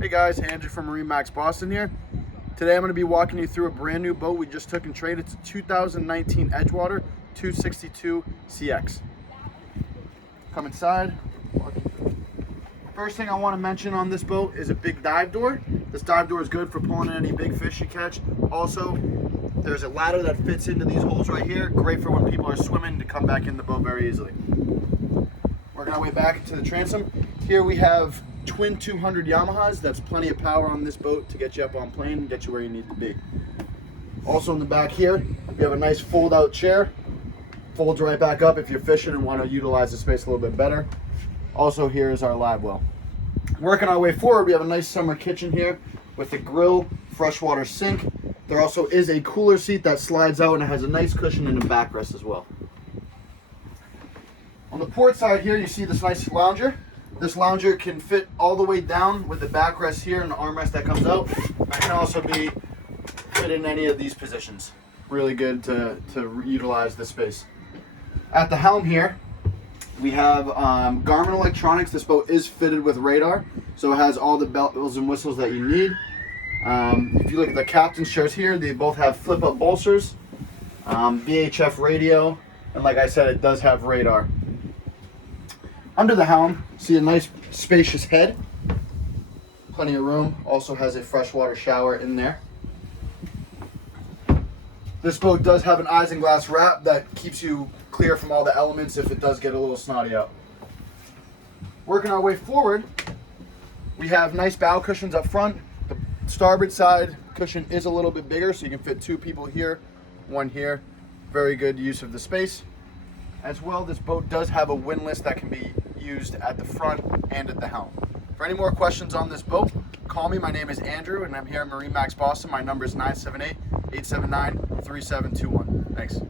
Hey guys, Andrew from MarineMax Boston here. Today I'm going to be walking you through a brand new boat we just took in trade. It's a 2019 Edgewater 262CX. Come inside. First thing I want to mention on this boat is a big dive door. This dive door is good for pulling in any big fish you catch. Also, there's a ladder that fits into these holes right here. Great for when people are swimming to come back in the boat very easily. Working our way back into the transom. Here we have twin 200 Yamahas. That's plenty of power on this boat to get you up on plane and get you where you need to be. Also in the back here, we have a nice fold out chair. Folds right back up if you're fishing and want to utilize the space a little bit better. Also here is our live well. Working our way forward, we have a nice summer kitchen here with a grill, freshwater sink. There also is a cooler seat that slides out and it has a nice cushion and a backrest as well. On the port side here, you see this nice lounger. This lounger can fit all the way down with the backrest here and the armrest that comes out. It can also be fit in any of these positions. Really good to utilize this space. At the helm here, we have Garmin Electronics. This boat is fitted with radar, so it has all the bells and whistles that you need. If you look at the captain's chairs here, they both have flip-up bolsters, VHF radio, and like I said, it does have radar. Under the helm, see a nice spacious head, plenty of room. Also has a freshwater shower in there. This boat does have an isinglass wrap that keeps you clear from all the elements if it does get a little snotty out. Working our way forward, we have nice bow cushions up front. The starboard side cushion is a little bit bigger, so you can fit two people here, one here. Very good use of the space. As well, this boat does have a windlass that can be used at the front and at the helm. For any more questions on this boat, call me. My name is Andrew and I'm here at MarineMax Boston. My number is 978-879-3721. Thanks.